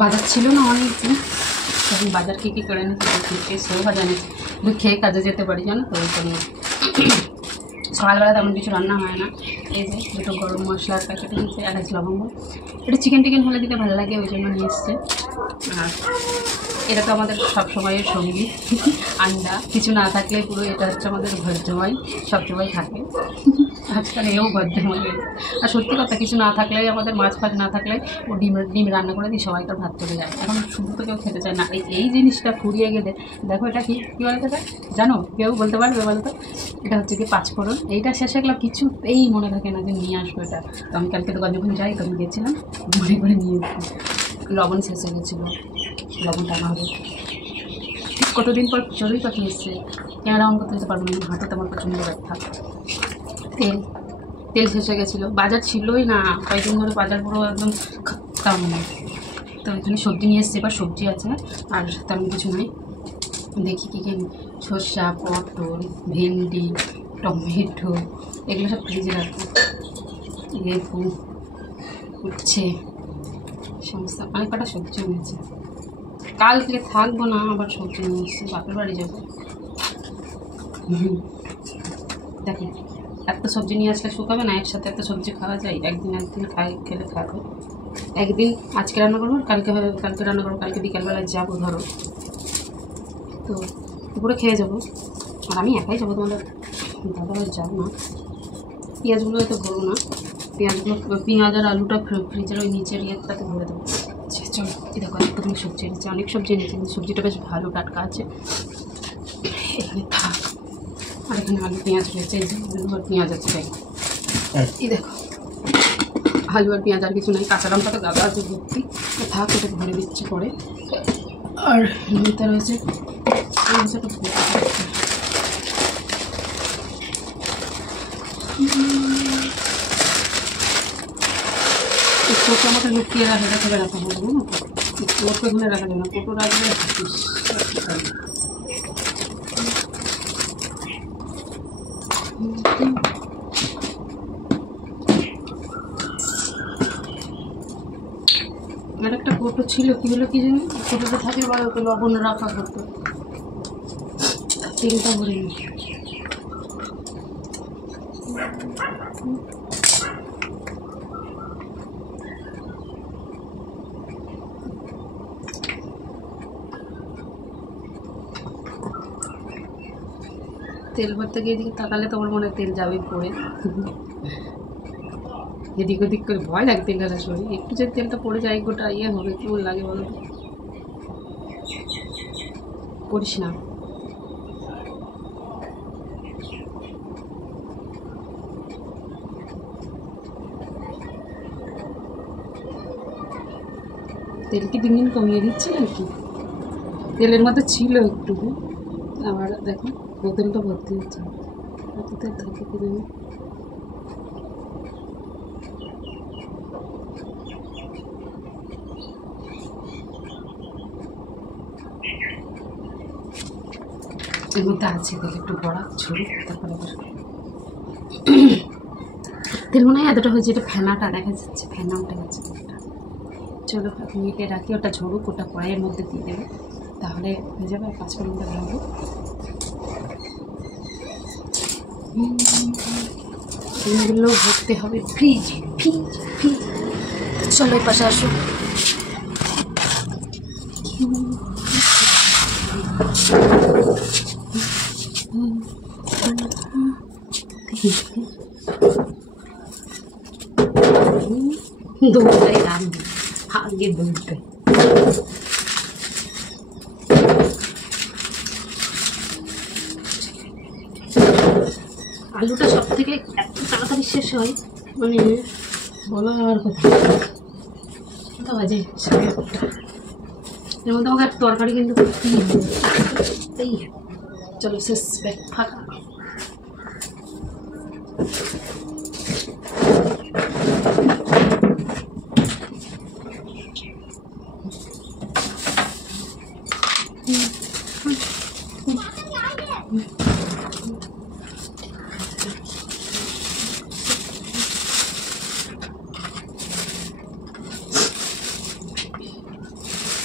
বাজার ছিল না অনেক দিন, তখন বাজার কী কী করে এনেছি, সেও ভাজা এনেছি, কিন্তু খেয়ে কাজে যেতে পারি জানো তো, ওই জন্য সকালবেলা তেমন কিছু রান্না হয় না। এই যে দুটো গরম মশলার প্যাকেট নিয়েছে, এলাচ লবঙ্গ, এটা চিকেন টিকেন হলে দিতে ভালো লাগে, ওই জন্য নিয়ে এসছে। আর এটা তো আমাদের সবসময়ের সঙ্গী, আন্ডা কিছু না থাকলে পুরো এটা হচ্ছে আমাদের ভদ্রময়, সবসময় থাকে। আজকাল এও ভদ্রময়। আর সত্যি কথা, কিছু না থাকলে আমাদের মাছ ফাছ না থাকলে ও ডিম রান্না করে দিই, সবাইকার ভাত চলে যায়। এখন শুধু তো কেউ খেতে চায় না। এই জিনিসটা ফুরিয়ে গেলে, দেখো এটা কী বলতে চায় জানো, কেউ বলতে পারবে বলতো? এটা হচ্ছে কি পাঁচফোড়ন। এইটা শেষে গেলাম, কিছুতেই মনে থাকে না যে নিয়ে আসবো এটা। তো আমি কালকে দোকান যখন যাই তখন গেছিলাম, মনে করে নিয়ে এসেছি। লবণ শেষ হয়ে গেছিলো, লবণ টানা হবে। কতদিন পর চড়ুই পাখি এসছে, ক্যামেরা অন করতে যেতে পারবো না, হাঁটুতে আমার প্রচণ্ড ব্যথা। তেল শেষ হয়ে গেছিলো, বাজার ছিলই না, কয়েকদিন ধরে বাজার পুরো একদম খাতাম। তো এখানে সবজি নিয়ে এসছে, এবার সবজি আছে আর তেমন কিছু নয়। দেখি কী কী, সর্ষা, পটল, ভেন্ডি, টমেটো, এগুলো সব ফ্রিজে রাখবো। লেবু, উচ্ছে, সমস্ত অনেক কটা সবজি এনেছে। কাল থেকে থাকবো না, আবার সবজি নিয়ে এসছি, বাপের বাড়ি যাবো। দেখো এত সবজি নিয়ে আসলে শুকাবে না, একসাথে এত সবজি খাওয়া যায়? একদিন খেলে খাবে। একদিন আজকে রান্না করবো, কালকে রান্না করবো, কালকে বিকালবেলায় যাবো ধরো, তো দুপুরে খেয়ে যাবো। আর আমি একাই যাবো, তোমাদের দাদাভাই যাবো না। পেঁয়াজগুলো তো ভরবো না, পেঁয়াজ আর আলুটা ফ্রিজের ওই নিচের ইয়েটাতে ভরে দেবো। আচ্ছা চলো, এই দেখো এতগুলো সবজি এনেছে, অনেক সবজি এনেছে, কিন্তু সবজিটা বেশ ভালো টাটকা আছে। এখানে থাক। আর এখানে আলু পেঁয়াজ রয়েছে, এই যে আলু আর পেঁয়াজ আছে, এই দেখো আলু আর পেঁয়াজ, আর কিছু নেই। কাঁচা লঙ্কা তো গাদা আছে ভর্তি, থাক, এটা ভরে দিচ্ছি পরে। আর নিতে রয়েছে কোটো আমাকে লুকিয়ে রাখা, এটা ফেলে রাখা হবে না, কোটো এখানে রাখা যাবে না, কোটো রাখলে আর একটা কোটো ছিল, কি হলো কি জানি, কোটোতে থাকলে বড় হতো, লবণ রাখা হতো। তেলটা ভরে নি, তেল ভরতে গিয়ে এদিকে তাকালে তোমার মনে তেল যাবে পড়ে, এদিক ওদিক করে ভয় লাগে তেল ঢালার সময়। একটু যে তেলটা পড়ে যায় গোটা ইয়ে হবে, কেমন লাগে বলো তো? করিস না। তেল কি দিন দিন কমিয়ে দিচ্ছে নাকি? তেলের মধ্যে ছিল একটু, আবার দেখো বোতলটা ভর্তি হচ্ছে, কত তেল থাকে কি জানি। এর মধ্যে আছে দেখে একটু বড়া ছড়ি, তারপরে তেল মনে হয় এতটা হয়েছে। এটা ফেনাটা দেখা যাচ্ছে, ফেনা উঠে গেছে তেলটা। চলো এখন এঁটে রাখি, ওটা ঝরুক, ওটা কড়াইয়ের মধ্যে দিয়ে দেবে, তাহলে হয়ে যাবে। 5 মিনিট লাগবে। ডিমগুলো ভরতে হবে ফ্রিজে, চলো এই পাশে আসো। দুধটাই রাখবে, আগে দুধটাই। আলুটা সব থেকে এত তাড়াতাড়ি শেষ হয়, মানে বলার কথা। কটা বাজে? 8:30। এর মধ্যে আমাকে তরকারি কিন্তু এই চলো শেষ, ব্যাগ ফাঁকা।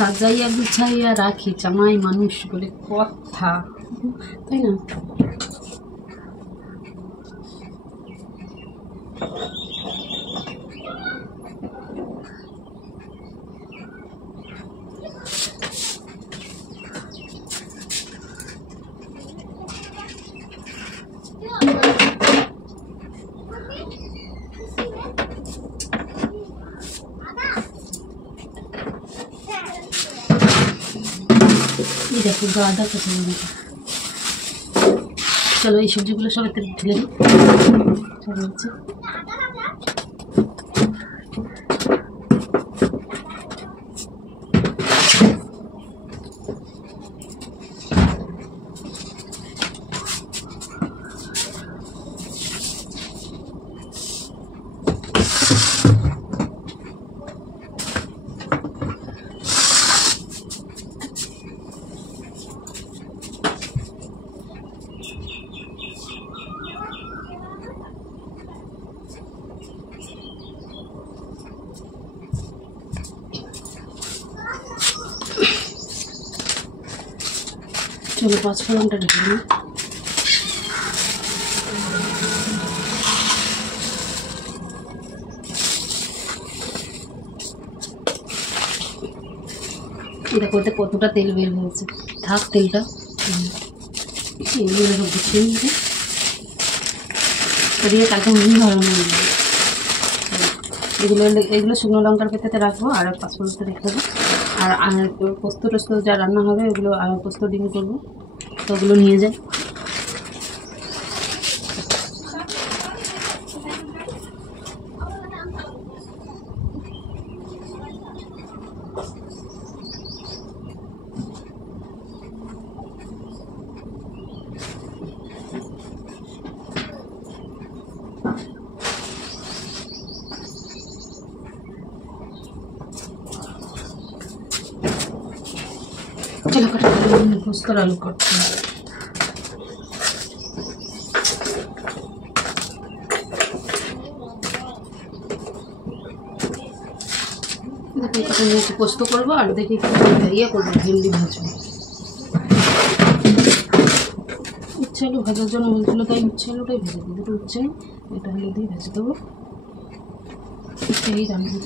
সাজাইয়া গুছাইয়া রাখি জামাই মানুষ বলে কথা, তাই না? দেখো গাদা কোথায় গেছে। চলো এই সবজিগুলো সব এতে ঢেলে দিই। চলো 5 ফোড়নটা ঢেলে নিই। দেখো ওতে কতটা তেল বের হয়েছে, থাক তেলটা এগুলো সব গুছিয়ে নিয়েছে দিয়ে কালকে মুড়ি ধরানো হবে। এগুলো শুকনো লঙ্কার পেতে রাখবো আর 5 ফোড়নটা রেখে দেবো। আর পোস্ত টোস্ত যা রান্না হবে ওগুলো পোস্ত ডিম করবো, তো ওগুলো নিয়ে যাই। চলো পোস্তর আলু করতে একটু পোস্ত করবো আর দেখি ইয়ে করবো ভেন্ডি ভাজবো। উচ্ছে আলু ভাজার জন্য বলছিল তাই উচ্ছে আলুটাই ভেজে দিই, দুটো উচ্ছে এটা হলে দিয়ে ভেজে দেবো। এই রান্না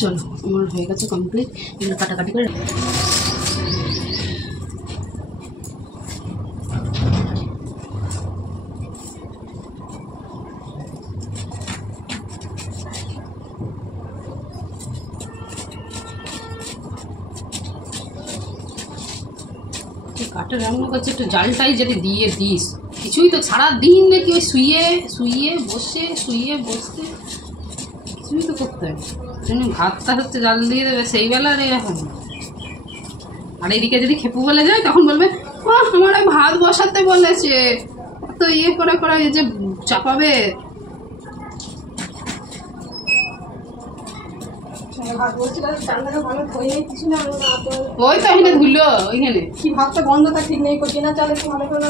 চলো আমার হয়ে গেছে কমপ্লিট। এগুলো কাটাকাটি করে কাঠে রান্না করছে, একটু জালটাই যদি দিয়ে দিস, কিছুই তো সারাদিন নাকি ওই শুয়ে বসতে কিছুই তো করতে হবে। ভাতটা হচ্ছে জাল দিয়ে দেবে সেই বেলা আর এরকম। আর এদিকে যদি খেপু বলে যায় তখন বলবে আমার ভাত বসাতে বলেছে, তো ইয়ে করে এই যে চাপাবে। ওই তো এখানে ধুলো, ওইখানে কি ভাতটা গন্ধটা ঠিক নেই, চেনা চালে তো ভালো করে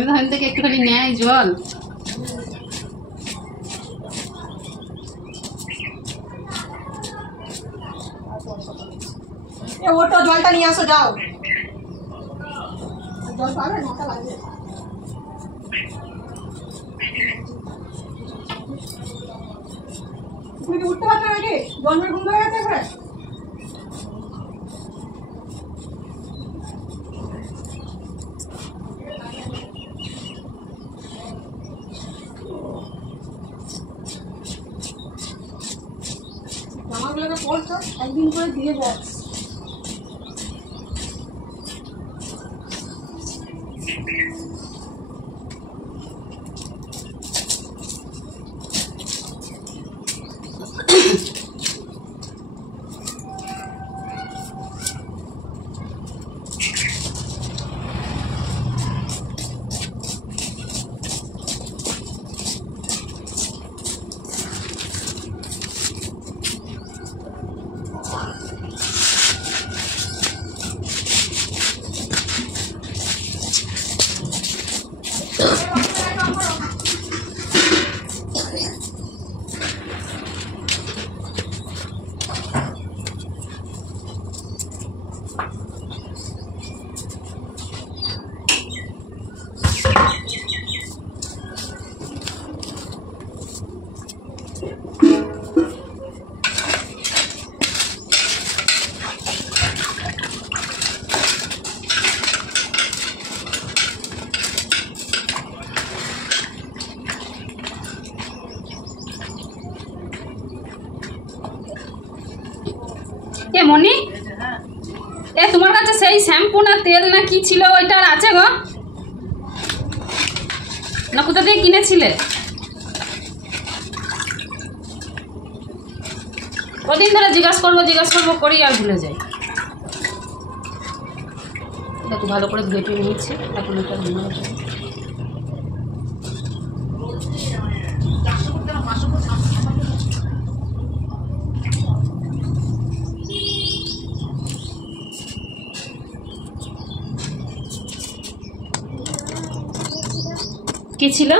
ওখান থেকে একটুখানি নেয় জল। ওটা জলটা নিয়ে আসো, যাও। জল পাবে না লাগে। তুমি কি উঠতে পারছো নাকি? জন্মের ঘুম ধরে গেছে এবারে? জামাগুলোকে পরছো, একদিন করে দিয়ে দেয়। এ মনি, এ তোমার কাছে সেই শ্যাম্পু না তেল না কি ছিল ওইটা আর আছে গো? না কোথা থেকে কিনেছিলে? কদিন ধরে জিজ্ঞাসা করবো করি আর ভুলে যাই। একটু ভালো করে ঘেটে নিয়েছি, এখন এটা মনে হচ্ছে কি ছিল